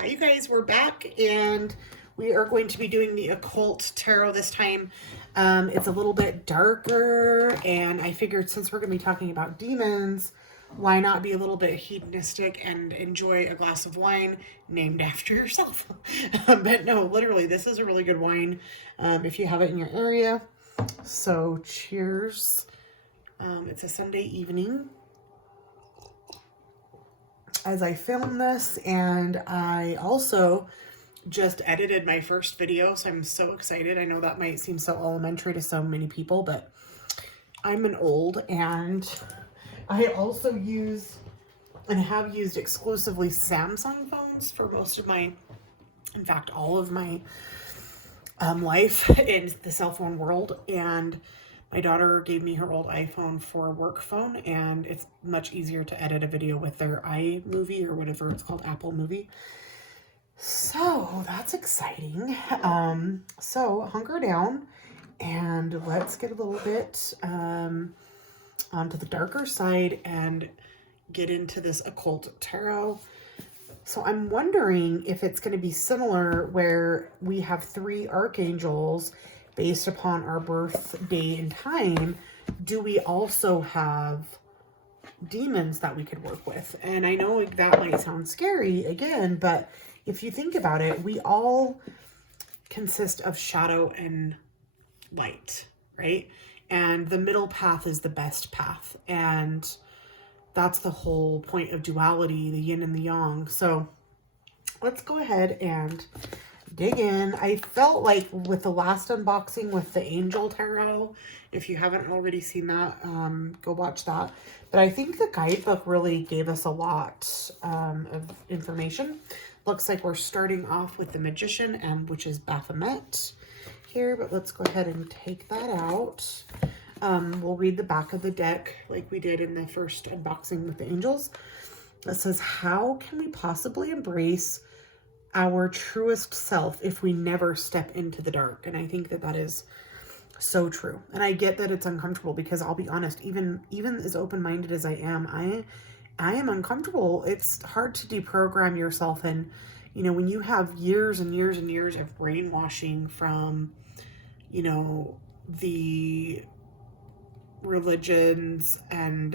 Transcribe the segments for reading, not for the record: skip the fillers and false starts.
Hi, you guys, we're back and we are going to be doing the Occult Tarot this time. It's a little bit darker, and I figured since we're going to be talking about demons, why not be a little bit hedonistic and enjoy a glass of wine named after yourself? But no, literally, this is a really good wine if you have it in your area. So cheers. It's a Sunday evening as I film this, and I also just edited my first video, so I'm so excited. I know that might seem so elementary to so many people, but I'm an old, and I also use and have used exclusively Samsung phones for most of my, in fact, all of my life in the cell phone world. And my daughter gave me her old iPhone for a work phone, and it's much easier to edit a video with their iMovie or whatever it's called, Apple Movie. So that's exciting. So hunker down and let's get a little bit onto the darker side and get into this Occult Tarot. So I'm wondering if it's going to be similar where we have 3 archangels based upon our birth day and time. Do we also have demons that we could work with? And I know that might sound scary again, but if you think about it, we all consist of shadow and light, right? And the middle path is the best path. And that's the whole point of duality, the yin and the yang. So let's go ahead and dig in. I felt like with the last unboxing with the Angel Tarot, if you haven't already seen that, go watch that. But I think the guidebook really gave us a lot of information. Looks like we're starting off with the Magician, and which is Baphomet here, but let's go ahead and take that out. We'll read the back of the deck like we did in the first unboxing with the angels. It says, how can we possibly embrace our truest self if we never step into the dark? And I think that that is so true. And I get that it's uncomfortable, because I'll be honest, even as open-minded as I am I am uncomfortable. It's hard to deprogram yourself. And, you know, when you have years and years and years of brainwashing from, you know, the religions and,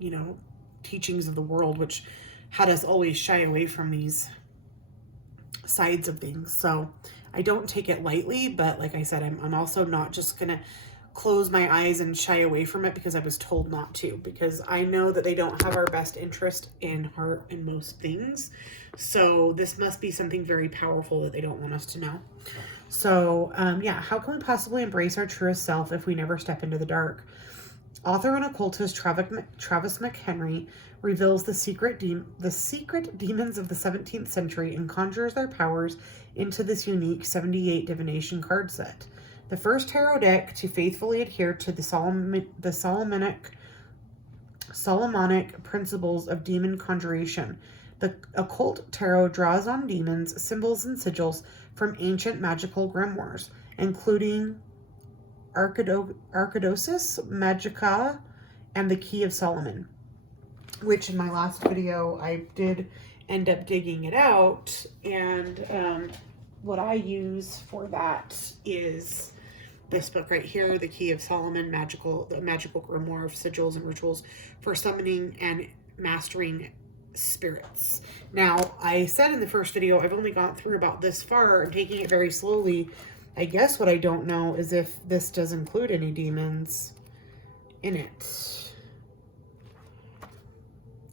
you know, teachings of the world, which had us always shy away from these sides of things. So I don't take it lightly, but like I said, I'm also not just going to close my eyes and shy away from it because I was told not to, because I know that they don't have our best interest in heart in most things. So this must be something very powerful that they don't want us to know. So yeah, how can we possibly embrace our truest self if we never step into the dark? Author and occultist Travis McHenry reveals the secret demons of the 17th century and conjures their powers into this unique 78 divination card set. The first tarot deck to faithfully adhere to the Solomonic principles of demon conjuration. The Occult Tarot draws on demons, symbols, and sigils from ancient magical grimoires, including Arcadosis Magica and the Key of Solomon, which in my last video I did end up digging it out. And what I use for that is this book right here, The Key of Solomon, the magical grimoire of sigils and rituals for summoning and mastering spirits. Now, I said in the first video, I've only gone through about this far and taking it very slowly. I guess what I don't know is if this does include any demons in it.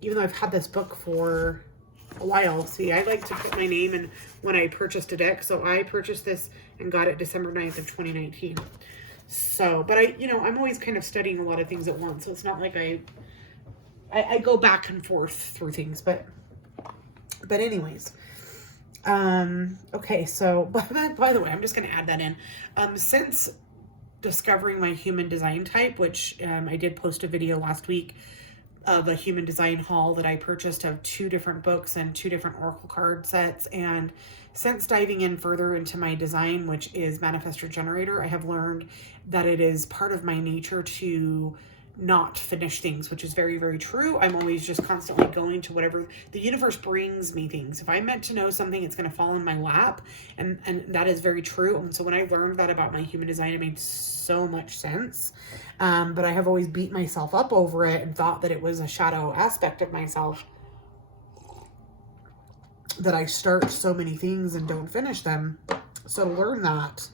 Even though I've had this book for a while. See, I like to put my name in when I purchased a deck. So I purchased this and got it December 9th of 2019. So, but I'm always kind of studying a lot of things at once. So it's not like I go back and forth through things, but anyways. Okay, so by the way, I'm just going to add that in. Since discovering my human design type, which I did post a video last week of a human design haul that I purchased of 2 different books and 2 different oracle card sets. And since diving in further into my design, which is manifestor generator, I have learned that it is part of my nature to not finish things, which is very, very true. I'm always just constantly going to whatever the universe brings me things. If I'm meant to know something, it's going to fall in my lap. And that is very true. And so when I learned that about my human design, it made so much sense. But I have always beat myself up over it and thought that it was a shadow aspect of myself, that I start so many things and don't finish them. So to learn that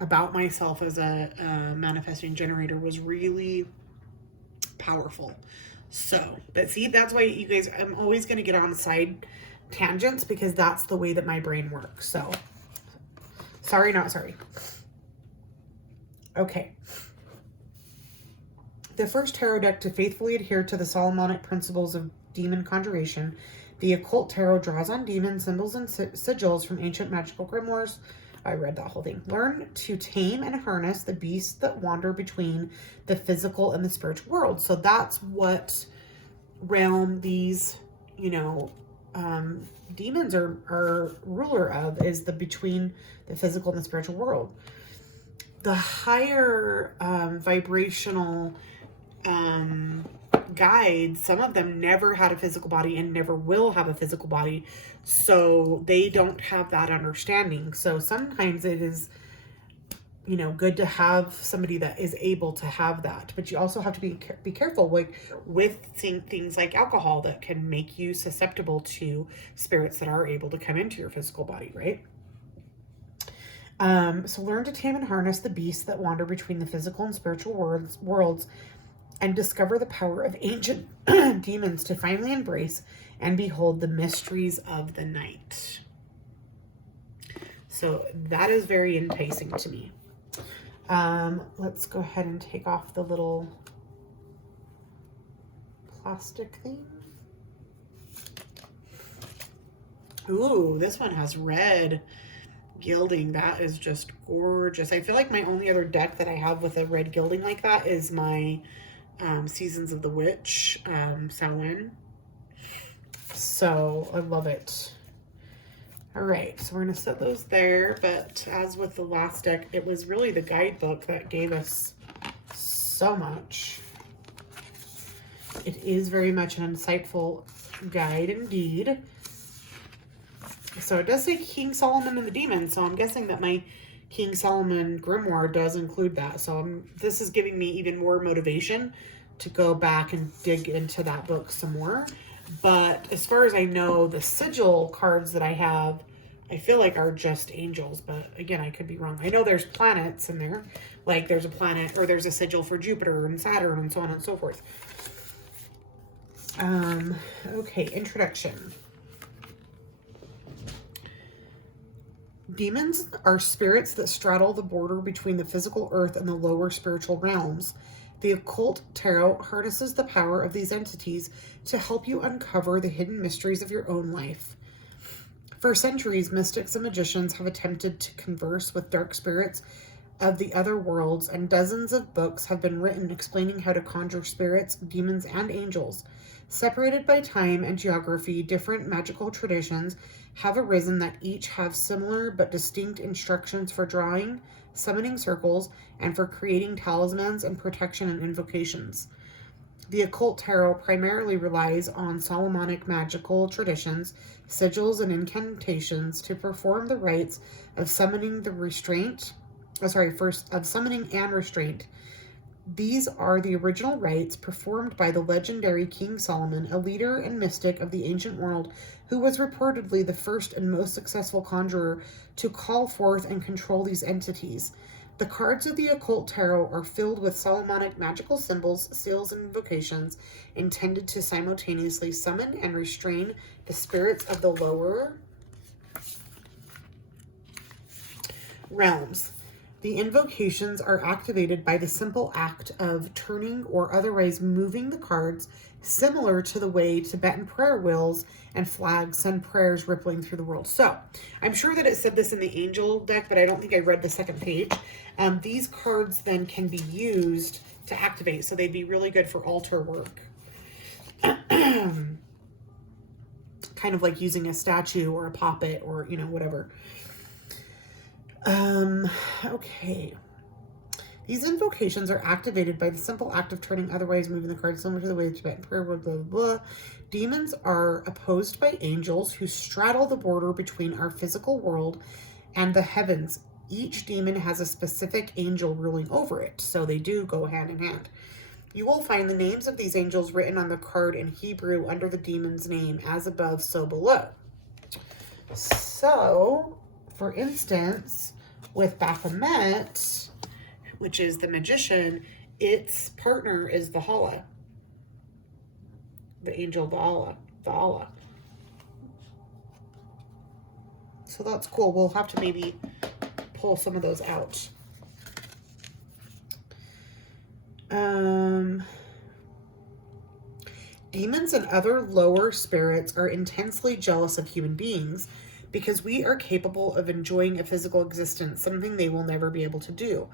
about myself as a manifesting generator was really powerful. So, but see, that's why you guys, I'm always going to get on side tangents, because that's the way that my brain works. So, sorry, not sorry. Okay. The first tarot deck to faithfully adhere to the Solomonic principles of demon conjuration, the Occult Tarot draws on demon symbols and sigils from ancient magical grimoires. I read that whole thing. Learn to tame and harness the beasts that wander between the physical and the spiritual world. So that's what realm these, demons are ruler of, is the between the physical and the spiritual world. The higher vibrational guides, some of them never had a physical body and never will have a physical body, so they don't have that understanding. So sometimes it is, good to have somebody that is able to have that, but you also have to be careful, like with things like alcohol that can make you susceptible to spirits that are able to come into your physical body, right? So learn to tame and harness the beasts that wander between the physical and spiritual worlds, and discover the power of ancient demons to finally embrace and behold the mysteries of the night. So that is very enticing to me. Let's go ahead and take off the little plastic thing. Ooh, this one has red gilding. That is just gorgeous. I feel like my only other deck that I have with a red gilding like that is my Seasons of the Witch, Samhain. So I love it. All right, so we're going to set those there, but as with the last deck, it was really the guidebook that gave us so much. It is very much an insightful guide indeed. So it does say King Solomon and the Demons, so I'm guessing that my King Solomon grimoire does include that. So this is giving me even more motivation to go back and dig into that book some more. But as far as I know, the sigil cards that I have, I feel like are just angels. But again, I could be wrong. I know there's planets in there. Like there's a planet, or there's a sigil for Jupiter and Saturn and so on and so forth. Okay, introduction. Demons are spirits that straddle the border between the physical earth and the lower spiritual realms. The Occult Tarot harnesses the power of these entities to help you uncover the hidden mysteries of your own life. For centuries, mystics and magicians have attempted to converse with dark spirits of the other worlds, and dozens of books have been written explaining how to conjure spirits, demons, and angels. Separated by time and geography, different magical traditions have arisen that each have similar but distinct instructions for drawing, summoning circles, and for creating talismans and protection and invocations. The Occult Tarot primarily relies on Solomonic magical traditions, sigils, and incantations to perform the rites of summoning summoning and restraint. These are the original rites performed by the legendary King Solomon, a leader and mystic of the ancient world who was reportedly the first and most successful conjurer to call forth and control these entities. The cards of the Occult Tarot are filled with Solomonic magical symbols, seals, and invocations intended to simultaneously summon and restrain the spirits of the lower realms. The invocations are activated by the simple act of turning or otherwise moving the cards, similar to the way Tibetan prayer wheels and flags send prayers rippling through the world. So, I'm sure that it said this in the angel deck, but I don't think I read the second page. These cards then can be used to activate, so they'd be really good for altar work. Kind of like using a statue or a puppet or, whatever. Okay. These invocations are activated by the simple act of turning otherwise moving the cards similar to the way the Tibetan prayer, blah, blah, blah. Demons are opposed by angels who straddle the border between our physical world and the heavens. Each demon has a specific angel ruling over it, so they do go hand in hand. You will find the names of these angels written on the card in Hebrew under the demon's name, as above, so below. So, for instance, with Baphomet, which is the magician, its partner is Valhalla, the angel Valhalla. So that's cool. We'll have to maybe pull some of those out. Demons and other lower spirits are intensely jealous of human beings because we are capable of enjoying a physical existence, something they will never be able to do.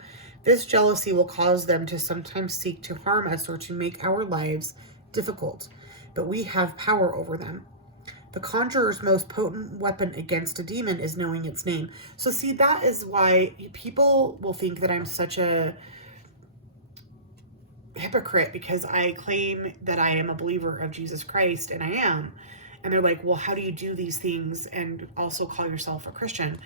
This jealousy will cause them to sometimes seek to harm us or to make our lives difficult, but we have power over them. The conjurer's most potent weapon against a demon is knowing its name. So see, that is why people will think that I'm such a hypocrite because I claim that I am a believer of Jesus Christ, and I am. And they're like, well, how do you do these things and also call yourself a Christian?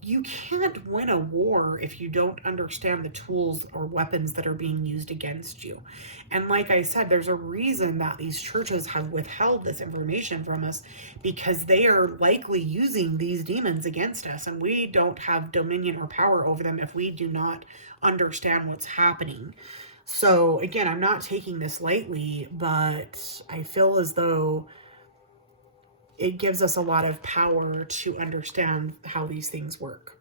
You can't win a war if you don't understand the tools or weapons that are being used against you. And like I said, there's a reason that these churches have withheld this information from us, because they are likely using these demons against us, and we don't have dominion or power over them if we do not understand what's happening. So again, I'm not taking this lightly, but I feel as though it gives us a lot of power to understand how these things work.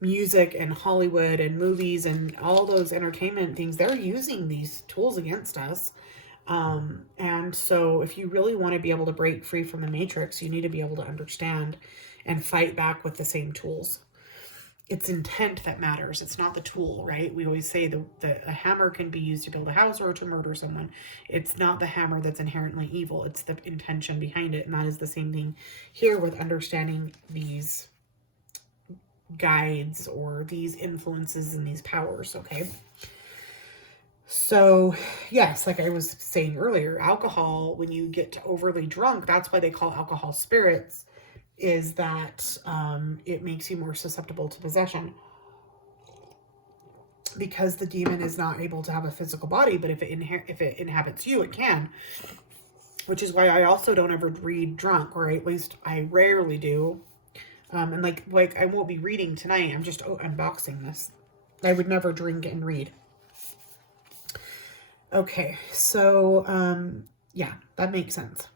Music and Hollywood and movies and all those entertainment things, they're using these tools against us. And so if you really want to be able to break free from the matrix, you need to be able to understand and fight back with the same tools. It's intent that matters. It's not the tool, right? We always say a hammer can be used to build a house or to murder someone. It's not the hammer that's inherently evil. It's the intention behind it. And that is the same thing here with understanding these guides or these influences and these powers, okay? So, yes, like I was saying earlier, alcohol, when you get overly drunk, that's why they call alcohol spirits, is that it makes you more susceptible to possession, because the demon is not able to have a physical body, but if it inhabits you, it can. Which is why I also don't ever read drunk, or at least I rarely do. And like I won't be reading tonight. I'm just unboxing this. I would never drink and read. Okay, so yeah, that makes sense.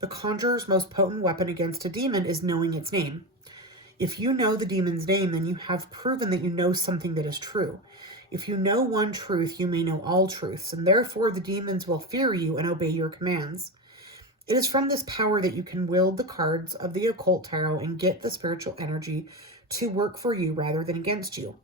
The conjurer's most potent weapon against a demon is knowing its name. If you know the demon's name, then you have proven that you know something that is true. If you know one truth, you may know all truths, and therefore the demons will fear you and obey your commands. It is from this power that you can wield the cards of the occult tarot and get the spiritual energy to work for you rather than against you.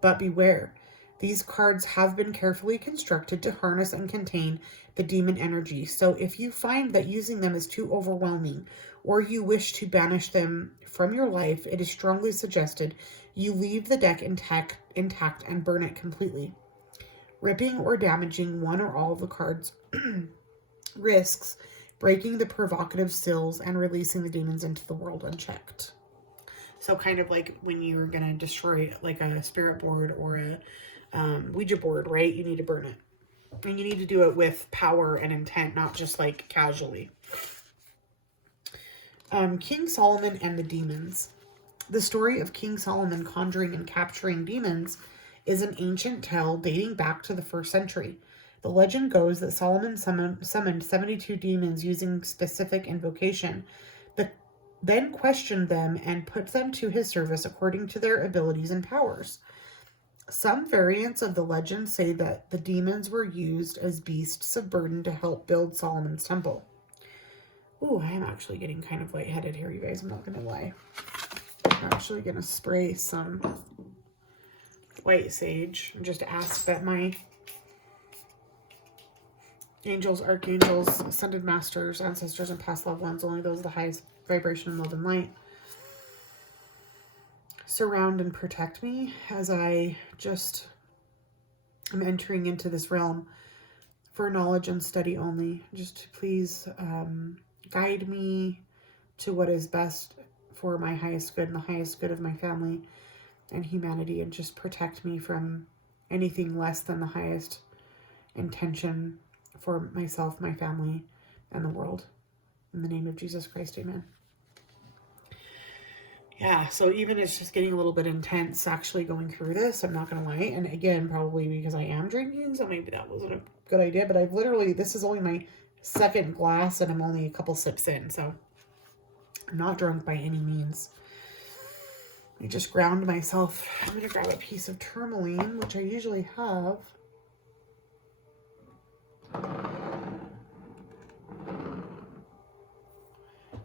But beware. These cards have been carefully constructed to harness and contain the demon energy. So if you find that using them is too overwhelming, or you wish to banish them from your life, it is strongly suggested you leave the deck intact and burn it completely. Ripping or damaging one or all of the cards risks breaking the provocative seals and releasing the demons into the world unchecked. So kind of like when you're going to destroy like a spirit board or a Ouija board, right? You need to burn it. And you need to do it with power and intent, not just like casually. King Solomon and the demons. The story of King Solomon conjuring and capturing demons is an ancient tale dating back to the 1st century. The legend goes that Solomon summoned 72 demons using specific invocation, but then questioned them and put them to his service according to their abilities and powers. Some variants of the legend say that the demons were used as beasts of burden to help build Solomon's temple. Ooh, I am actually getting kind of lightheaded here, you guys. I'm not going to lie. I'm actually going to spray some white sage and just ask that my angels, archangels, ascended masters, ancestors, and past loved ones, only those of the highest vibration, love, and light, surround and protect me as I just am entering into this realm for knowledge and study only. Just please guide me to what is best for my highest good and the highest good of my family and humanity, and just protect me from anything less than the highest intention for myself, my family, and the world. In the name of Jesus Christ, amen. Yeah, so even it's just getting a little bit intense actually going through this, I'm not going to lie. And again, probably because I am drinking, so maybe that wasn't a good idea. But I've literally, this is only my second glass and I'm only a couple sips in. So I'm not drunk by any means. I just ground myself. I'm going to grab a piece of tourmaline, which I usually have.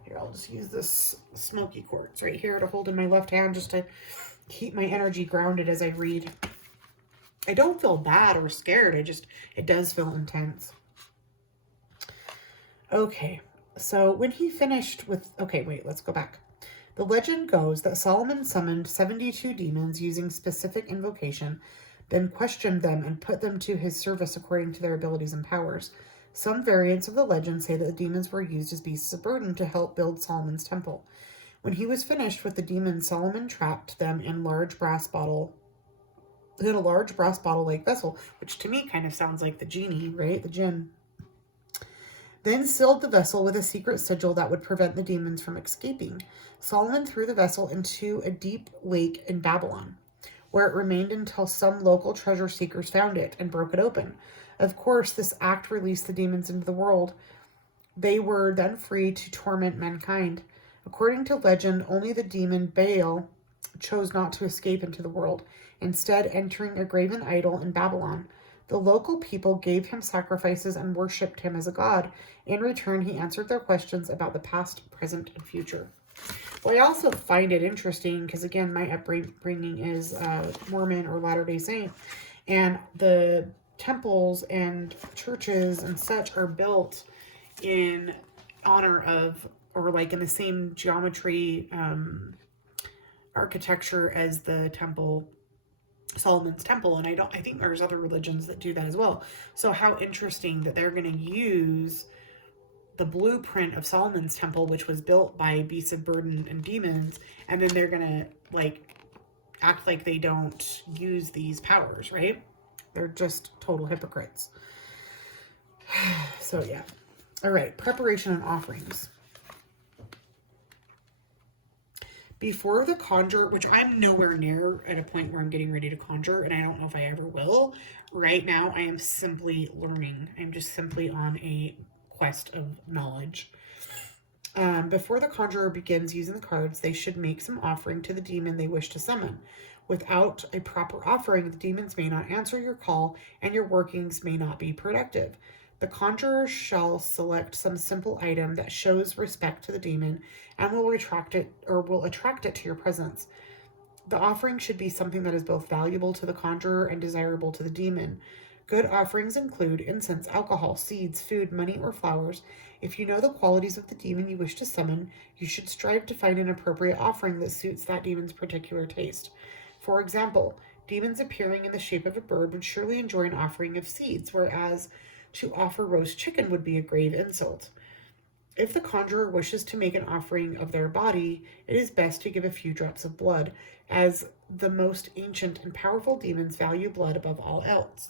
Here, I'll just use this smoky quartz right here to hold in my left hand just to keep my energy grounded as I read. I don't feel bad or scared. It does feel intense. Okay, so when he finished with, okay, wait, let's go back. The legend goes that Solomon summoned 72 demons using specific invocation, then questioned them and put them to his service according to their abilities and powers. Some variants of the legend say that the demons were used as beasts of burden to help build Solomon's temple. When he was finished with the demons, Solomon trapped them in a large brass bottle-like vessel, which to me kind of sounds like the genie, right? The jinn. Then sealed the vessel with a secret sigil that would prevent the demons from escaping. Solomon threw the vessel into a deep lake in Babylon, where it remained until some local treasure seekers found it and broke it open. Of course, this act released the demons into the world. They were then free to torment mankind. According to legend, only the demon Baal chose not to escape into the world, instead entering a graven idol in Babylon. The local people gave him sacrifices and worshipped him as a god. In return, he answered their questions about the past, present, and future. Well, I also find it interesting because, again, my upbringing is Mormon or Latter-day Saint, and the temples and churches and such are built in honor of, or like in the same geometry, architecture as the temple, Solomon's temple. And I think there's other religions that do that as well. So how interesting that they're going to use the blueprint of Solomon's temple, which was built by beasts of burden and demons, and then they're going to like act like they don't use these powers, right? They're just total hypocrites. So yeah. All right, preparation and offerings. Before the conjure, which I'm nowhere near at a point where I'm getting ready to conjure, and I don't know if I ever will. Right now, I am simply learning. I'm just simply on a quest of knowledge. Before the conjurer begins using the cards, they should make some offering to the demon they wish to summon. Without a proper offering, the demons may not answer your call, and your workings may not be productive. The conjurer shall select some simple item that shows respect to the demon and will attract it to your presence. The offering should be something that is both valuable to the conjurer and desirable to the demon. Good offerings include incense, alcohol, seeds, food, money, or flowers. If you know the qualities of the demon you wish to summon, you should strive to find an appropriate offering that suits that demon's particular taste. For example, demons appearing in the shape of a bird would surely enjoy an offering of seeds, whereas to offer roast chicken would be a grave insult. If the conjurer wishes to make an offering of their body, it is best to give a few drops of blood, as the most ancient and powerful demons value blood above all else.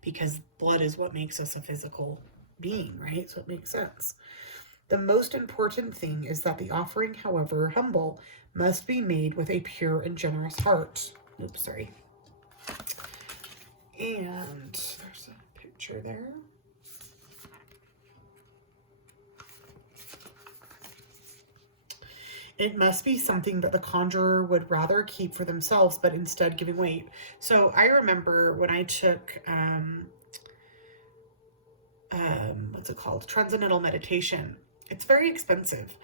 Because blood is what makes us a physical being, right? So it makes sense. The most important thing is that the offering, however humble, must be made with a pure and generous heart. Oops, sorry. And there's a picture there. It must be something that the conjurer would rather keep for themselves, but instead giving away. So I remember when I took, what's it called? Transcendental meditation. It's very expensive.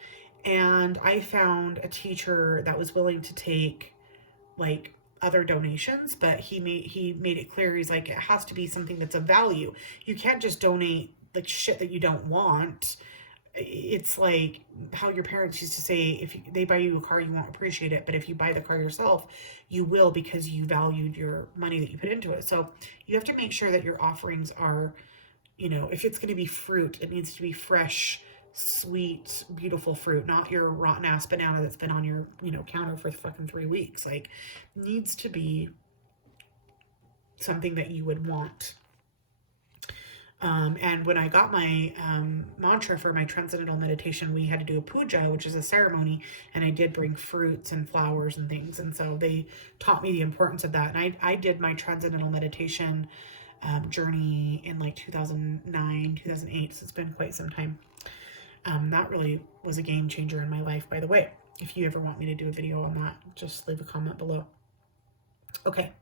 And I found a teacher that was willing to take like other donations, but he made it clear. He's like, it has to be something that's of value. You can't just donate like shit that you don't want. it's like how your parents used to say, if they buy you a car, you won't appreciate it. But if you buy the car yourself, you will, because you valued your money that you put into it. So you have to make sure that your offerings are, you know, if it's going to be fruit, it needs to be fresh, sweet, beautiful fruit, not your rotten ass banana that's been on your, you know, counter for fucking 3 weeks. Like, needs to be something that you would want. And when I got my mantra for my transcendental meditation, we had to do a puja, which is a ceremony, and I did bring fruits and flowers and things. And so they taught me the importance of that. And I did my transcendental meditation journey in like 2009, 2008. So it's been quite some time. That really was a game changer in my life, by the way. If you ever want me to do a video on that, just leave a comment below. Okay,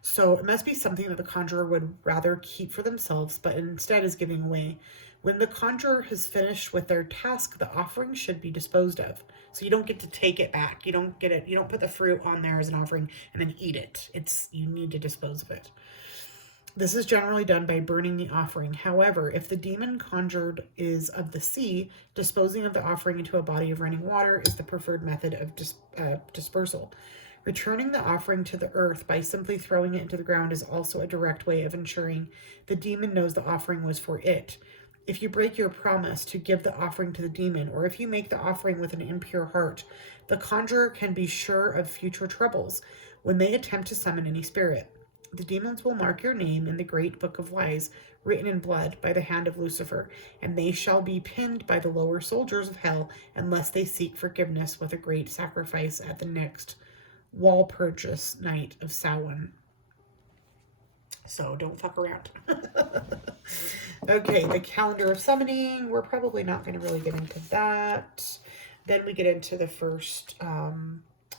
so it must be something that the conjurer would rather keep for themselves, but instead is giving away. When the conjurer has finished with their task, the offering should be disposed of. So you don't get to take it back. You don't get it. You don't put the fruit on there as an offering and then eat it. You need to dispose of it. This is generally done by burning the offering. However, if the demon conjured is of the sea, disposing of the offering into a body of running water is the preferred method of dispersal. Returning the offering to the earth by simply throwing it into the ground is also a direct way of ensuring the demon knows the offering was for it. If you break your promise to give the offering to the demon, or if you make the offering with an impure heart, the conjurer can be sure of future troubles when they attempt to summon any spirit. The demons will mark your name in the great book of lies, written in blood by the hand of Lucifer, and they shall be pinned by the lower soldiers of hell unless they seek forgiveness with a great sacrifice at the next wall purchase night of Samhain. So don't fuck around. Okay, the calendar of summoning. We're probably not going to really get into that. Then we get into the first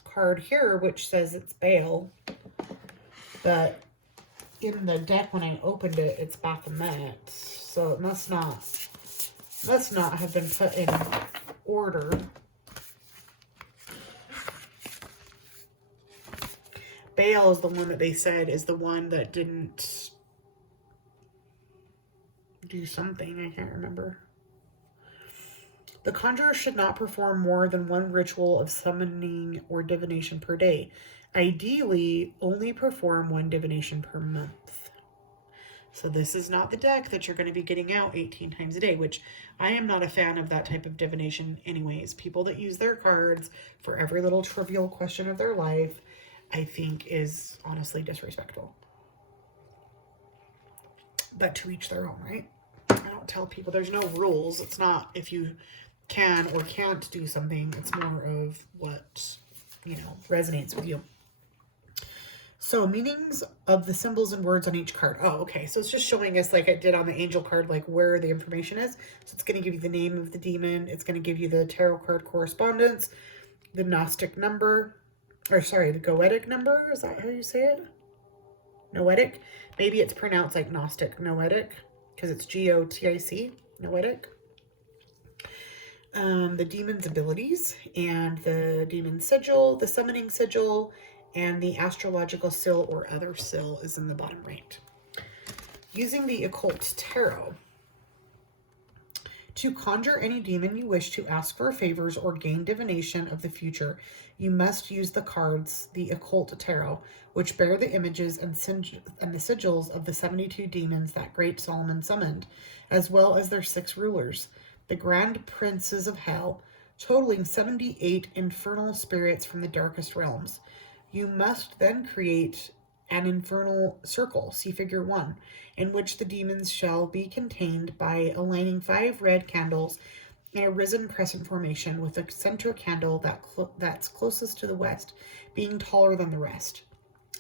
card here, which says it's Baal. But in the deck, when I opened it, it's Baphomet. So it must not have been put in order. Baal is the one that they said is the one that didn't do something. I can't remember. The conjurer should not perform more than one ritual of summoning or divination per day. Ideally, only perform one divination per month. So this is not the deck that you're going to be getting out 18 times a day, which I am not a fan of that type of divination anyways. People that use their cards for every little trivial question of their life, I think is honestly disrespectful. But to each their own, right? I don't tell people, there's no rules. It's not if you can or can't do something. It's more of what, you know, resonates with you. So meanings of the symbols and words on each card. Oh, okay. So it's just showing us, like I did on the angel card, like where the information is. So it's going to give you the name of the demon. It's going to give you the tarot card correspondence, the Gnostic number, or sorry, the Goetic number. Is that how you say it? Noetic. Maybe it's pronounced like Gnostic, Noetic, because it's G-O-T-I-C, Noetic. The demon's abilities and the demon sigil, the summoning sigil, and the astrological seal or other seal is in the bottom right. Using the occult tarot. To conjure any demon you wish to ask for favors or gain divination of the future, you must use the cards, the occult tarot, which bear the images and the sigils of the 72 demons that great Solomon summoned, as well as their 6 rulers, the grand princes of hell, totaling 78 infernal spirits from the darkest realms. You must then create an infernal circle, see figure 1, in which the demons shall be contained by aligning 5 red candles in a risen crescent formation, with a center candle that's closest to the west being taller than the rest.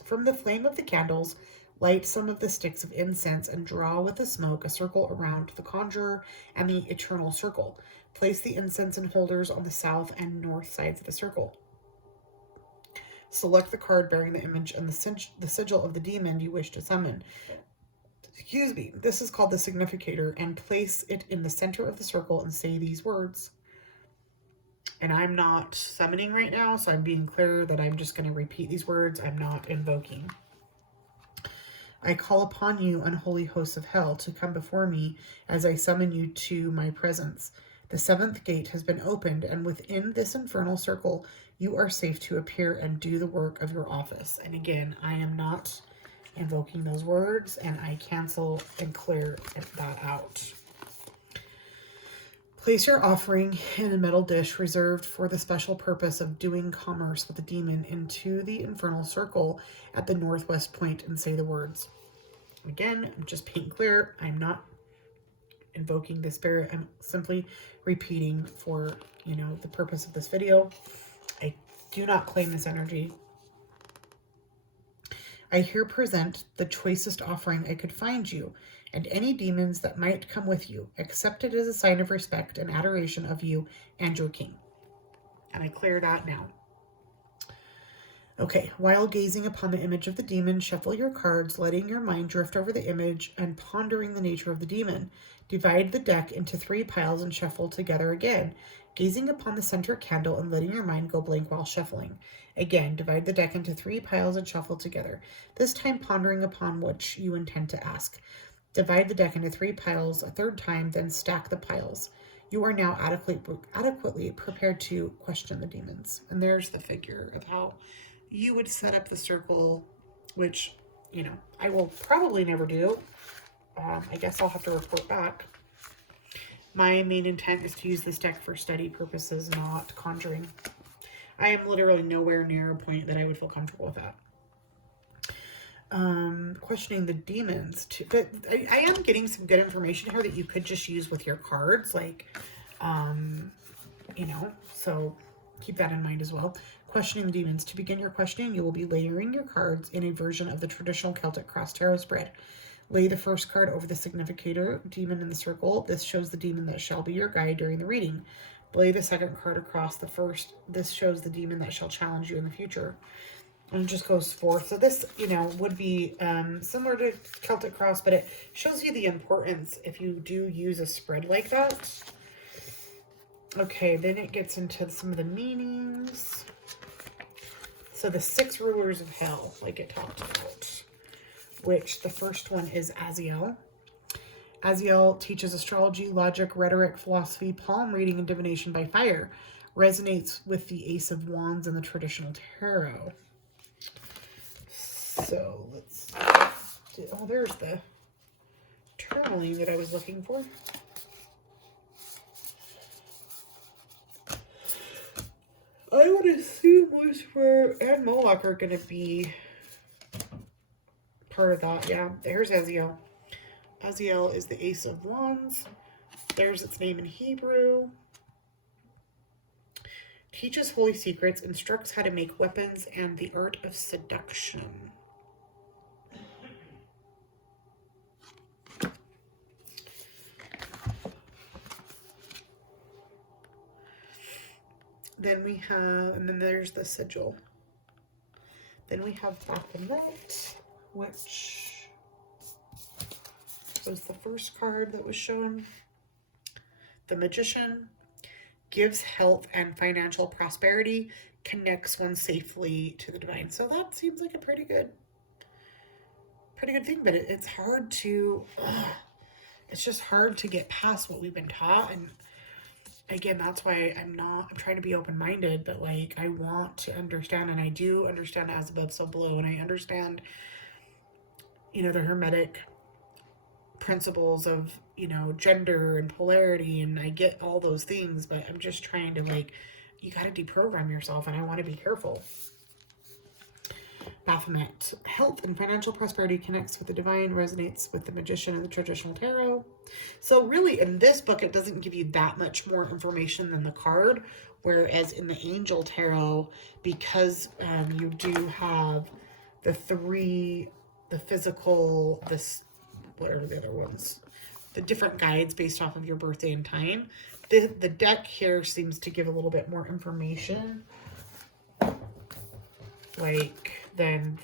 From the flame of the candles, light some of the sticks of incense and draw with the smoke a circle around the conjurer and the eternal circle. Place the incense in holders on the south and north sides of the circle. Select the card bearing the image and the sigil of the demon you wish to summon. Excuse me. This is called the significator, and place it in the center of the circle and say these words. And I'm not summoning right now, so I'm being clear that I'm just going to repeat these words. I'm not invoking. I call upon you, unholy hosts of hell, to come before me as I summon you to my presence. The 7th gate has been opened, and within this infernal circle, you are safe to appear and do the work of your office. And again, I am not invoking those words, and I cancel and clear that out. Place your offering in a metal dish reserved for the special purpose of doing commerce with the demon into the infernal circle at the northwest point and say the words. Again, I'm just being clear. I'm not invoking the spirit. I'm simply repeating for, the purpose of this video. I do not claim this energy. I here present the choicest offering I could find you, and any demons that might come with you. Accept it as a sign of respect and adoration of you and your king. And I clear that now. Okay, while gazing upon the image of the demon, shuffle your cards, letting your mind drift over the image and pondering the nature of the demon. Divide the deck into 3 piles and shuffle together again, gazing upon the center candle and letting your mind go blank while shuffling. Again, divide the deck into 3 piles and shuffle together, this time pondering upon what you intend to ask. Divide the deck into 3 piles a 3rd time, then stack the piles. You are now adequately prepared to question the demons. And there's the figure of how you would set up the circle, which, I will probably never do. I guess I'll have to report back. My main intent is to use this deck for study purposes, not conjuring. I am literally nowhere near a point that I would feel comfortable with that. Questioning the demons too, but I am getting some good information here that you could just use with your cards, so keep that in mind as well. Questioning the demons. To begin your questioning, you will be layering your cards in a version of the traditional Celtic cross tarot spread. Lay the first card over the significator demon in the circle. This shows the demon that shall be your guide during the reading. Lay the second card across the first. This shows the demon that shall challenge you in the future. And it just goes forth. So this, would be similar to Celtic Cross, but it shows you the importance if you do use a spread like that. Okay, then it gets into some of the meanings. So the 6 rulers of hell, like it talked about, which the first one is Aziel. Aziel teaches astrology, logic, rhetoric, philosophy, palm reading, and divination by fire. Resonates with the Ace of Wands in the traditional tarot. So let's do, there's the tourmaline that I was looking for. I would assume Lucifer and Moloch are going to be part of that. Yeah, there's Aziel. Aziel is the Ace of Wands. There's its name in Hebrew. Teaches holy secrets, instructs how to make weapons, and the art of seduction. Then we have, and then there's the sigil. Then we have Baphomet, which was the first card that was shown. The Magician gives health and financial prosperity, connects one safely to the divine. So that seems like a pretty good thing, but it's hard to, it's just hard to get past what we've been taught. And again, that's why I'm trying to be open-minded, but I want to understand, and I do understand as above, so below, and I understand, the Hermetic principles of, gender and polarity, and I get all those things, but I'm just trying to, you got to deprogram yourself, and I want to be careful. Baphomet. Health and financial prosperity connects with the divine, resonates with the Magician and the traditional tarot. So really, in this book, it doesn't give you that much more information than the card, whereas in the Angel Tarot, because you do have the 3, the physical, what are the other ones? The different guides based off of your birthday and time. The deck here seems to give a little bit more information, than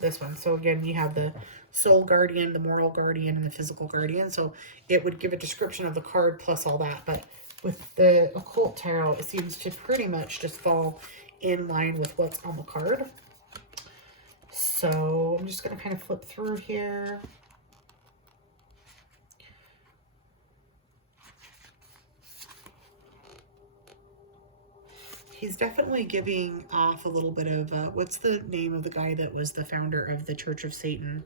this one. So again, you have the soul guardian, the moral guardian, and the physical guardian. So it would give a description of the card plus all that. But with the Occult Tarot, it seems to pretty much just fall in line with what's on the card. So I'm just going to kind of flip through here. he's definitely giving off a little bit of, what's the name of the guy that was the founder of the Church of Satan?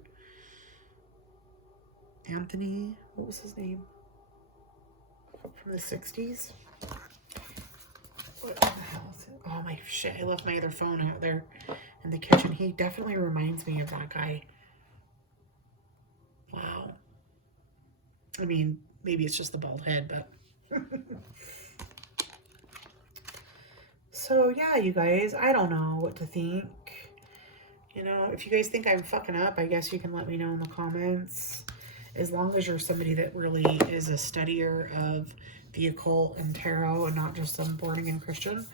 Anthony, what was his name? From the 60s? What the hell is it? Oh my shit, I left my other phone out there in the kitchen. He definitely reminds me of that guy. Wow. I mean, maybe it's just the bald head, but... So, yeah, you guys, I don't know what to think. You know, if you guys think I'm fucking up, I guess you can let me know in the comments. As long as you're somebody that really is a studier of the occult and tarot and not just some born-again Christian.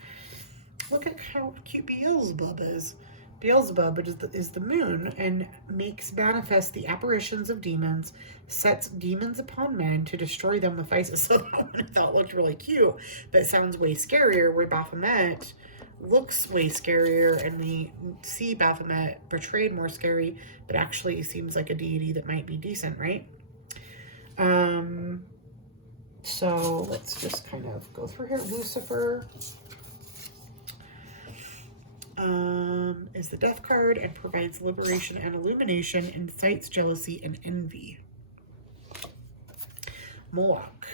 Look at how cute Beelzebub is. Beelzebub is the moon and makes manifest the apparitions of demons, sets demons upon men to destroy them with vices. So that one I thought looked really cute, but sounds way scarier, where Baphomet looks way scarier, and we see Baphomet portrayed more scary, but actually seems like a deity that might be decent, right? So let's just kind of go through here. Lucifer is the death card and provides liberation and illumination, incites jealousy and envy. Moloch,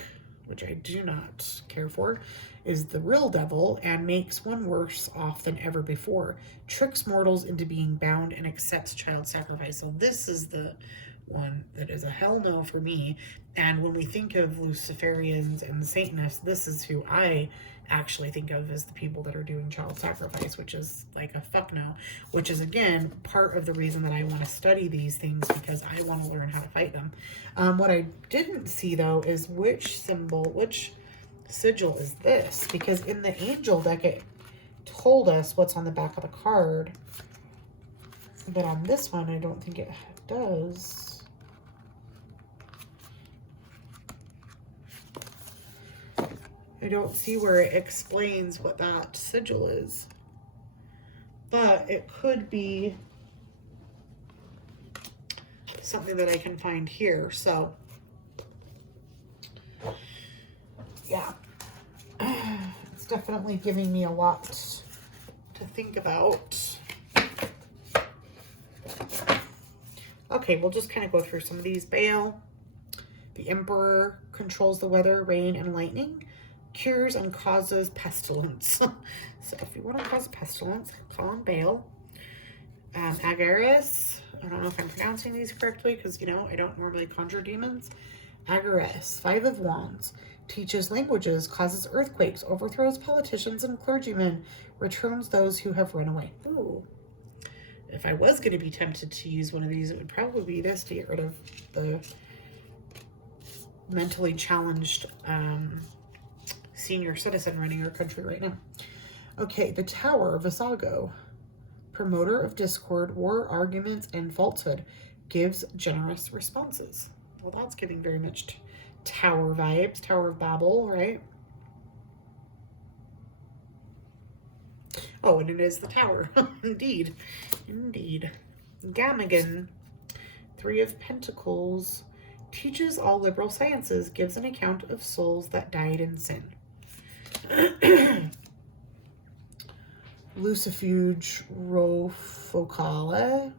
which I do not care for, is the real devil and makes one worse off than ever before, tricks mortals into being bound, and accepts child sacrifice. So this is the one that is a hell no for me. And when we think of Luciferians and the Satanists, this is who I actually think of as the people that are doing child sacrifice, which is like a fuck no, which is again part of the reason that I want to study these things, because I want to learn how to fight them. What I didn't see though is which symbol, which sigil is this, because in the angel deck it told us what's on the back of the card, but on this one I don't think it does. I don't see where it explains what that sigil is, but it could be something that I can find here. So yeah, it's definitely giving me a lot to think about. Okay, we'll just kind of go through some of these. Baal, the Emperor, controls the weather, rain, and lightning. Cures and causes pestilence. So if you want to cause pestilence, call on Baal. Agares, I don't know if I'm pronouncing these correctly because, you know, I don't normally conjure demons. Agares, 5 of Wands, teaches languages, causes earthquakes, overthrows politicians and clergymen, returns those who have run away. Ooh. If I was going to be tempted to use one of these, it would probably be this to get rid of the mentally challenged senior citizen running our country right now. Okay, the Tower, Visago, promoter of discord, war, arguments, and falsehood, gives generous responses. Well, that's giving very much tower vibes, Tower of Babel, right? Oh, and it is the tower. Indeed. Indeed. Gamagan, 3 of Pentacles, teaches all liberal sciences, gives an account of souls that died in sin. Lucifuge Rofocale,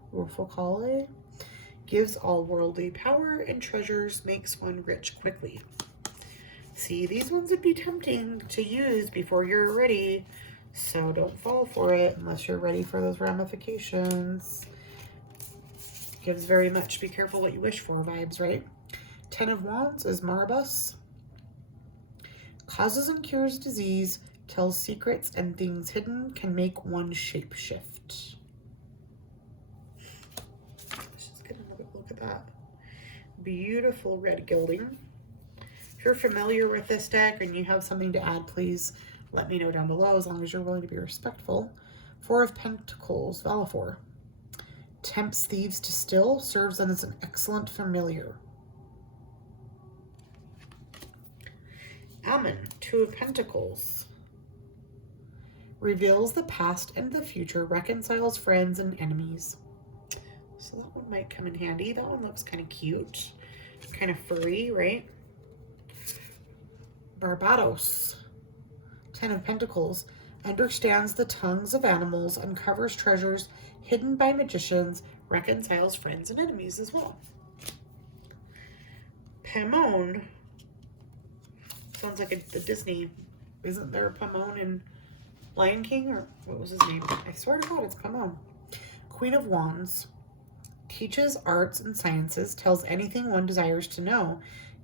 gives all worldly power and treasures, makes one rich quickly. See, these ones would be tempting to use before you're ready, so don't fall for it unless you're ready for those ramifications. Gives very much be careful what you wish for vibes, right? 10 of Wands is Marabus. Causes and cures disease, tells secrets and things hidden, can make one shapeshift. Let's just get another look at that. Beautiful red gilding. If you're familiar with this deck and you have something to add, please let me know down below, as long as you're willing to be respectful. 4 of Pentacles, Valifor. Tempts thieves to steal, serves them as an excellent familiar. Ammon, 2 of Pentacles. Reveals the past and the future, reconciles friends and enemies. So that one might come in handy. That one looks kind of cute. Kind of furry, right? Barbados, 10 of Pentacles. understands the tongues of animals, uncovers treasures hidden by magicians, reconciles friends and enemies as well. Pomone. Sounds like the Disney. Isn't there a Pomone in Lion King? Or what was his name? I swear to God, it's Pomone. Queen of Wands. Teaches arts and sciences, tells anything one desires to know,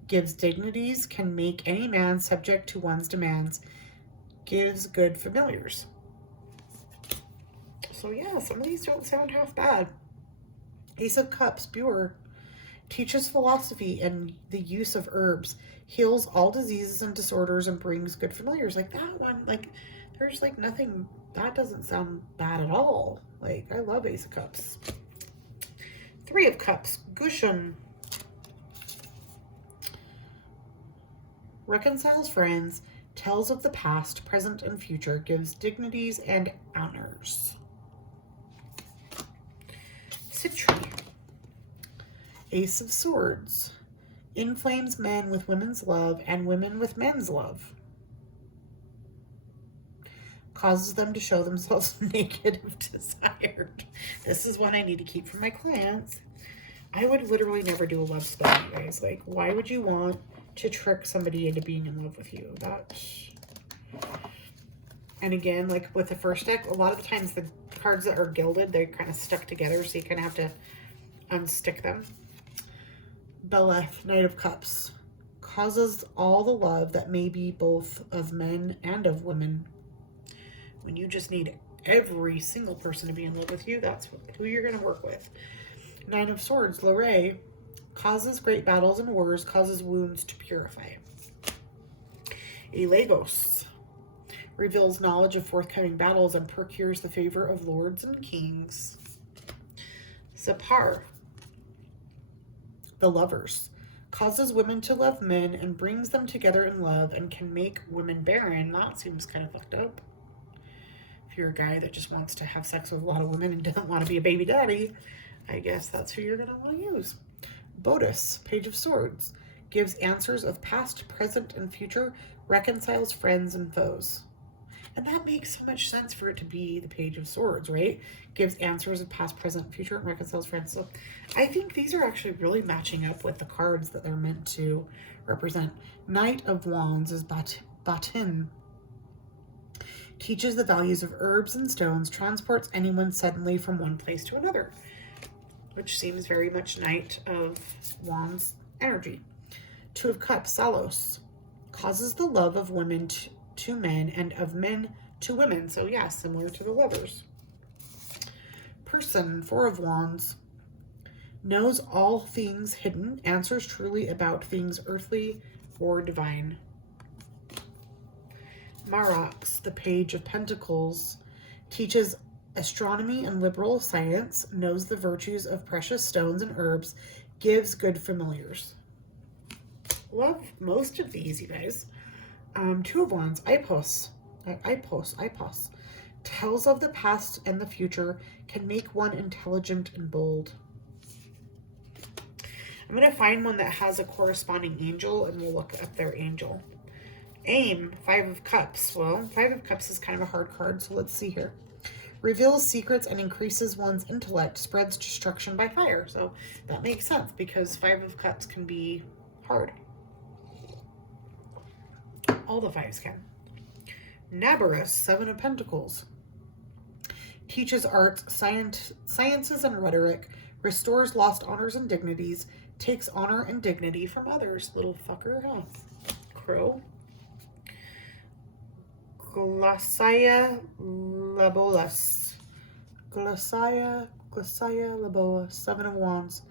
gives dignities, can make any man subject to one's demands, gives good familiars. So yeah, some of these don't sound half bad. Ace of Cups, Buer. Teaches philosophy and the use of herbs, heals all diseases and disorders, and brings good familiars. Like that one, like there's like nothing, that doesn't sound bad at all. Like I love Ace of Cups. Three of Cups, Gushun. Reconciles friends, tells of the past, present, and future, gives dignities and honors. Citri. Ace of Swords. Inflames men with women's love and women with men's love. Causes them to show themselves naked if desired. This is one I need to keep for my clients. I would literally never do a love spell, you guys. Like, why would you want to trick somebody into being in love with you? And again, like with the first deck, a lot of the times the cards that are gilded, they're kind of stuck together, so you kind of have to unstick them. Beleth, Knight of Cups. Causes all the love that may be both of men and of women. When you just need every single person to be in love with you, that's who you're going to work with. Nine of Swords, Lorraine. Causes great battles and wars, causes wounds to purify. Elagos. Reveals knowledge of forthcoming battles and procures the favor of lords and kings. Zapar. The Lovers. Causes women to love men and brings them together in love and can make women barren. That seems kind of fucked up. If you're a guy that just wants to have sex with a lot of women and doesn't want to be a baby daddy, I guess that's who you're going to want to use. Bodis, Page of Swords. Gives answers of past, present, and future. Reconciles friends and foes. And that makes so much sense for it to be the Page of Swords, right? Gives answers of past, present, future, and reconciles friends. So I think these are actually really matching up with the cards that they're meant to represent. Knight of Wands is Batin. Teaches the values of herbs and stones, transports anyone suddenly from one place to another, which seems very much Knight of Wands energy. Two of Cups, Salos. Causes the love of women to men and of men to women. So yeah, similar to the Lovers. Person, Four of Wands. Knows all things hidden, answers truly about things earthly or divine. Marox, the Page of Pentacles. Teaches astronomy and liberal science, knows the virtues of precious stones and herbs, gives good familiars. Love most of these, you guys. Two of Wands, Ipos. Tells of the past and the future, can make one intelligent and bold. I'm going to find one that has a corresponding angel and we'll look up their angel. Aim, Five of Cups. Well, Five of Cups is kind of a hard card, so let's see here. Reveals secrets and increases one's intellect, spreads destruction by fire. So that makes sense because Five of Cups can be hard. All the fives can. Nabarus, Seven of Pentacles. Teaches arts, sciences, and rhetoric, restores lost honors and dignities, takes honor and dignity from others. Little fucker, huh? Crow. Glacia Labolas. Glacia Labolas, Seven of Wands.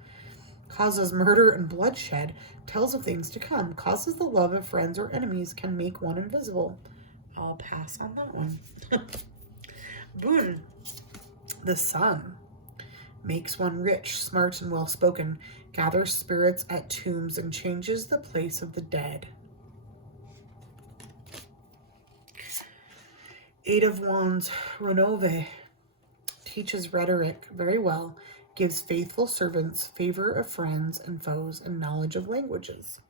Causes murder and bloodshed, tells of things to come, causes the love of friends or enemies, can make one invisible. I'll pass on that one. Boon, the Sun. Makes one rich, smart, and well-spoken, gathers spirits at tombs, and changes the place of the dead. Eight of Wands, Renove. Teaches rhetoric very well, gives faithful servants favor of friends and foes and knowledge of languages.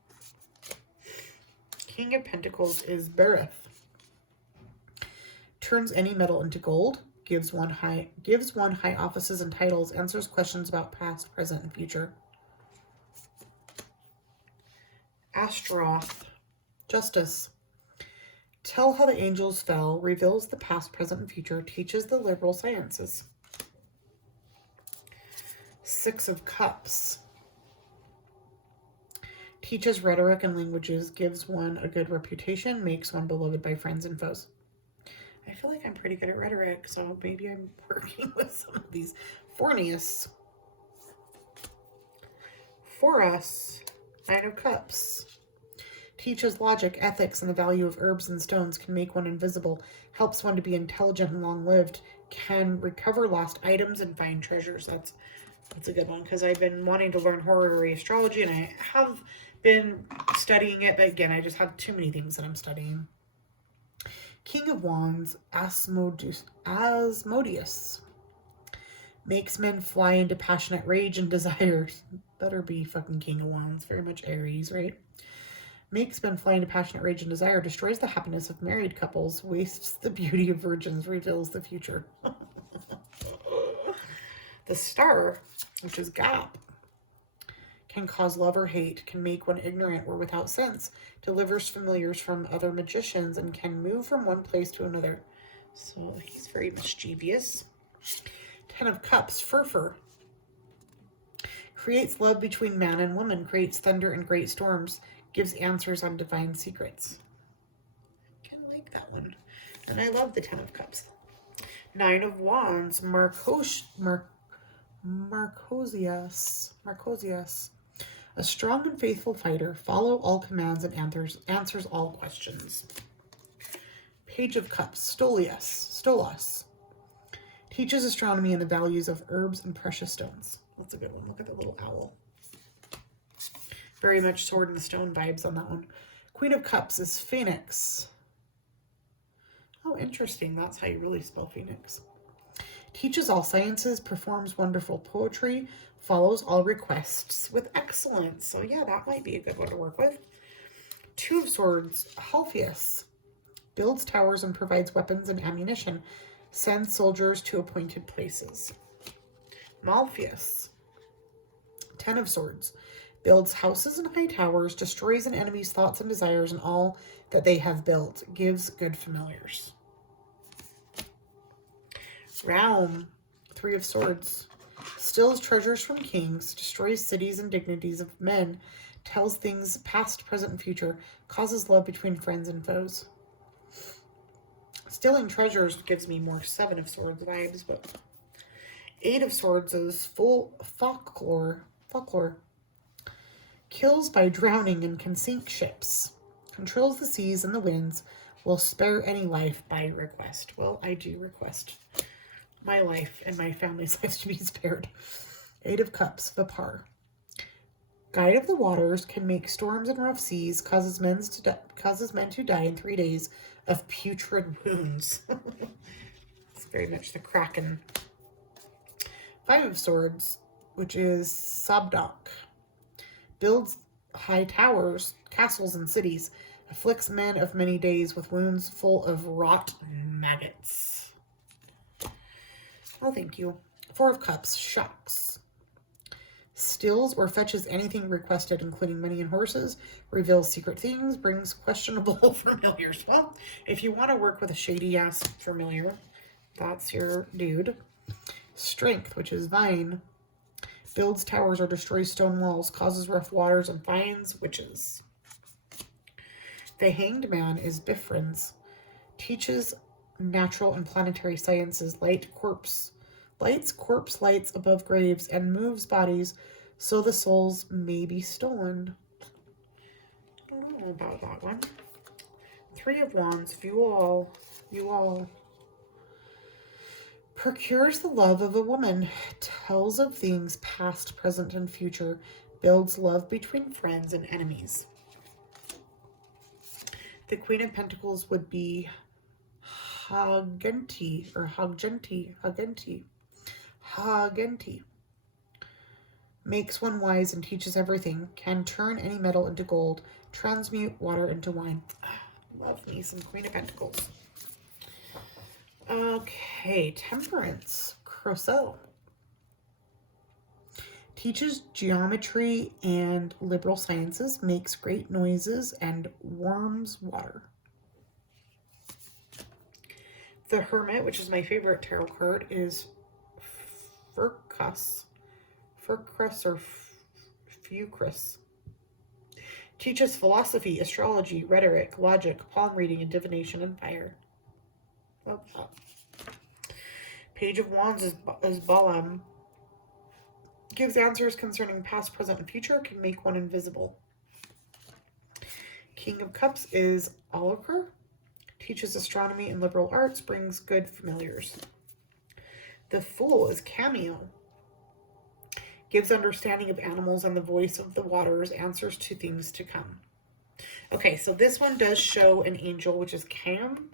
King of Pentacles is Berith. turns any metal into gold, gives one high offices and titles, answers questions about past, present, and future. Trough, justice. Tell how the angels fell, reveals the past, present, and future, teaches the liberal sciences. Six of Cups. Teaches rhetoric and languages, gives one a good reputation, makes one beloved by friends and foes. I feel like I'm pretty good at rhetoric, so maybe I'm working with some of these. Fornius. For us, Nine of Cups. Teaches logic, ethics, and the value of herbs and stones, can make one invisible, helps one to be intelligent and long-lived, can recover lost items and find treasures. That's a good one, because I've been wanting to learn horary astrology, and I have been studying it, but again, I just have too many things that I'm studying. King of Wands, Asmodeus. Makes men fly into passionate rage and desires. Better be fucking King of Wands. Very much Aries, right? Makes men fly into passionate rage and desire, destroys the happiness of married couples, wastes the beauty of virgins, reveals the future. The Star, which is Gap, can cause love or hate, can make one ignorant or without sense, delivers familiars from other magicians, and can move from one place to another. So he's very mischievous. Ten of Cups, Furfur. Creates love between man and woman, creates thunder and great storms, gives answers on divine secrets. I kind of like that one. And I love the Ten of Cups. Nine of Wands, Marcosius. A strong and faithful fighter, follow all commands and answers all questions. Page of Cups, Stolos. Teaches astronomy and the values of herbs and precious stones. That's a good one. Look at the little owl. Very much sword and stone vibes on that one. Queen of Cups is Phoenix. Oh, interesting. That's how you really spell Phoenix. Teaches all sciences, performs wonderful poetry, follows all requests with excellence. So yeah, that might be a good one to work with. Two of Swords, Hierophant. Builds towers and provides weapons and ammunition. Sends soldiers to appointed places. Malpheus. Ten of Swords. Builds houses and high towers, destroys an enemy's thoughts and desires and all that they have built, gives good familiars. Realm, Three of Swords. Steals treasures from kings, destroys cities and dignities of men, tells things past, present, and future, causes love between friends and foes. Stealing treasures gives me more Seven of Swords vibes, but Eight of Swords is full folklore. Kills by drowning and can sink ships. Controls the seas and the winds. Will spare any life by request. Well, I do request my life and my family's lives to be spared. Eight of Cups, Vapar. Guide of the waters, can make storms and rough seas, causes men to die in 3 days of putrid wounds. It's very much the Kraken. Five of Swords, which is Sabdak. Builds high towers, castles, and cities. Afflicts men of many days with wounds full of rot maggots. Oh, thank you. Four of Cups, Shocks. Steals or fetches anything requested, including money and horses. Reveals secret things. Brings questionable familiars. Well, if you want to work with a shady-ass familiar, that's your dude. Strength, which is Vine. Builds towers or destroys stone walls, causes rough waters, and finds witches. The Hanged Man is Bifrons. Teaches natural and planetary sciences, lights corpse lights above graves, and moves bodies so the souls may be stolen. I don't know about that one. Three of Wands, you all. Procures the love of a woman, tells of things past, present, and future, builds love between friends and enemies. The Queen of Pentacles would be Hagenti. Makes one wise and teaches everything, can turn any metal into gold, transmute water into wine. Love me some Queen of Pentacles. Okay, Temperance. Crocel. Teaches geometry and liberal sciences, makes great noises, and warms water. The Hermit, which is my favorite tarot card, is Furcus or Fucrus. Teaches philosophy, astrology, rhetoric, logic, palm reading, and divination and fire. Love that. Page of Wands is Balaam. Gives answers concerning past, present, and future. Can make one invisible. King of Cups is Oliver. Teaches astronomy and liberal arts. Brings good familiars. The Fool is Cameo. Gives understanding of animals and the voice of the waters. Answers to things to come. Okay, so this one does show an angel, which is Cam.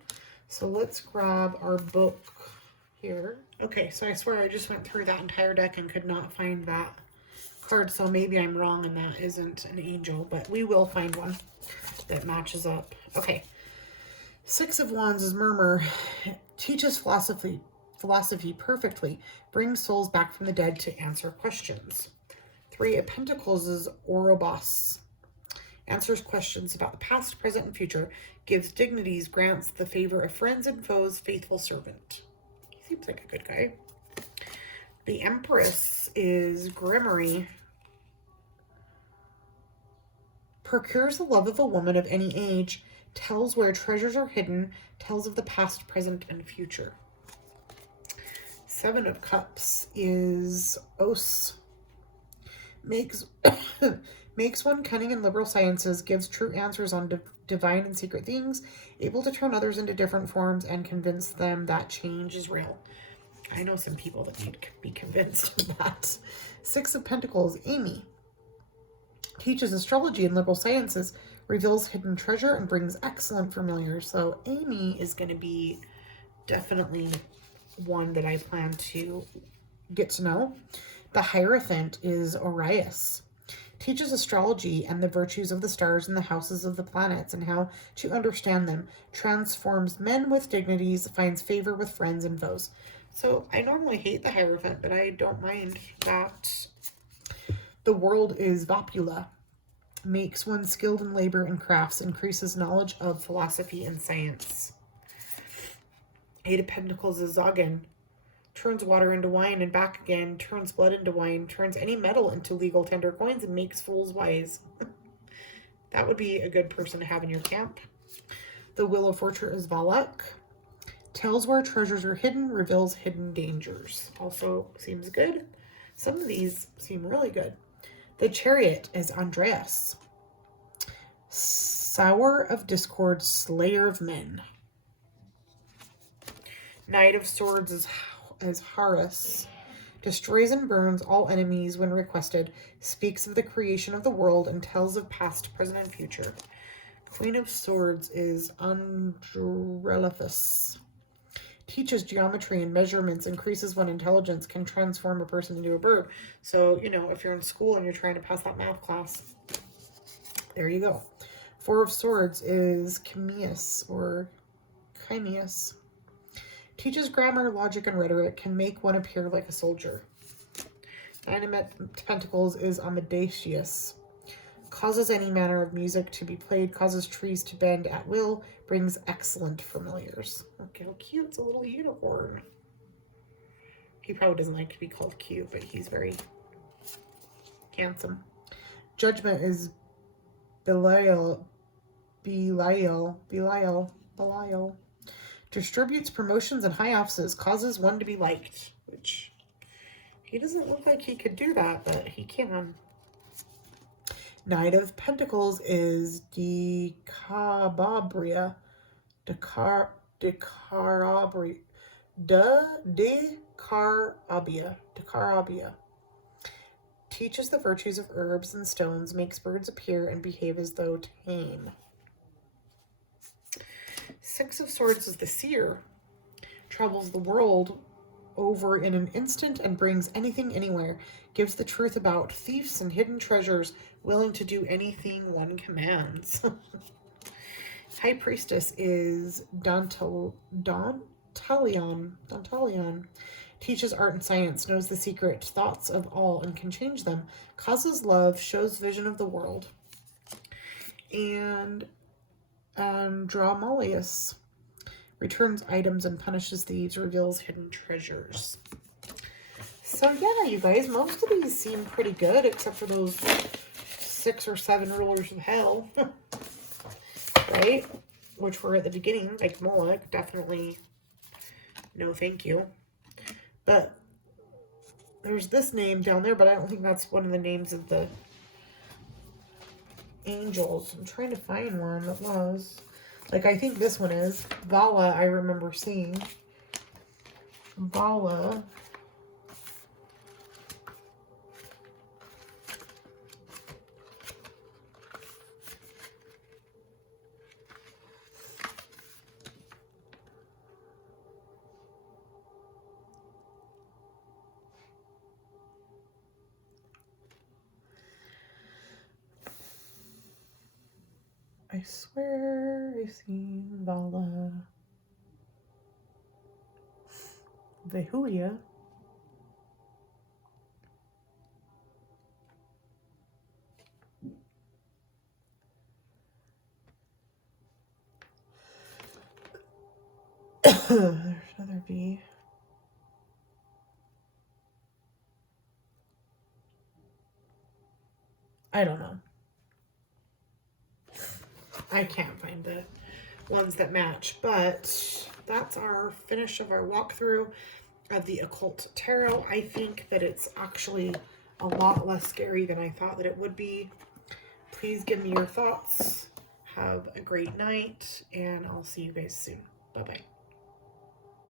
So let's grab our book here. Okay, so I swear I just went through that entire deck and could not find that card, so maybe I'm wrong and that isn't an angel, but we will find one that matches up. Okay, Six of Wands is Murmur. Teaches philosophy perfectly. Brings souls back from the dead to answer questions. Three of Pentacles is Ouroboros. Answers questions about the past, present, and future. Gives dignities, grants the favor of friends and foes, faithful servant. He seems like a good guy. The Empress is Grimory. Procures the love of a woman of any age. Tells where treasures are hidden. Tells of the past, present, and future. Seven of Cups is Os. Makes one cunning in liberal sciences, gives true answers on divine and secret things, able to turn others into different forms and convince them that change is real. I know some people that need to be convinced of that. Six of Pentacles, Amy. Teaches astrology and liberal sciences, reveals hidden treasure, and brings excellent familiars. So Amy is going to be definitely one that I plan to get to know. The Hierophant is Orius. Teaches astrology and the virtues of the stars and the houses of the planets and how to understand them. Transforms men with dignities, finds favor with friends and foes. So I normally hate the Hierophant, but I don't mind that. The World is Vapula. Makes one skilled in labor and crafts, increases knowledge of philosophy and science. Eight of Pentacles is Zoggin. Turns water into wine and back again, turns blood into wine, turns any metal into legal tender coins, and makes fools wise. That would be a good person to have in your camp. The Wheel of Fortune is Valak. Tells where treasures are hidden, reveals hidden dangers. Also seems good. Some of these seem really good. The Chariot is Andreas. Sower of Discord, Slayer of Men. Knight of Swords is Horus. Destroys and burns all enemies when requested. Speaks of the creation of the world and tells of past, present, and future. Queen of Swords is Andrelephus. Teaches geometry and measurements, increases one intelligence, can transform a person into a bird. So, you know, if you're in school and you're trying to pass that math class, there you go. Four of Swords is Chimeus or Chimeus. Teaches grammar, logic, and rhetoric, can make one appear like a soldier. Nine of Pentacles is Amadeus. Causes any manner of music to be played, causes trees to bend at will, brings excellent familiars. Look how cute, it's a little unicorn. He probably doesn't like to be called cute, but he's very handsome. Judgment is Belial. Distributes promotions and high offices, causes one to be liked, which he doesn't look like he could do that, but he can. Knight of Pentacles is Decarabia. Teaches the virtues of herbs and stones, makes birds appear and behave as though tame. Six of Swords is the Seer. Travels the world over in an instant and brings anything anywhere. Gives the truth about thieves and hidden treasures, willing to do anything one commands. High Priestess is Dantalina. Dantalion. Teaches art and science, knows the secret thoughts of all and can change them. Causes love, shows vision of the world. And Andromalius. Returns items and punishes thieves, reveals hidden treasures. So yeah, you guys, most of these seem pretty good, except for those 6 or 7 rulers of hell. Right? Which were at the beginning, like Moloch. Definitely no thank you. But there's this name down there, but I don't think that's one of the names of the angels. I'm trying to find one that was. Like, I think this one is. Vala, I remember seeing. Vala. I swear I've seen Vala. Vehulia. There's another V. I don't know. I can't find the ones that match, but that's our finish of our walkthrough of the Occult Tarot. I think that it's actually a lot less scary than I thought that it would be. Please give me your thoughts. Have a great night, and I'll see you guys soon. Bye-bye.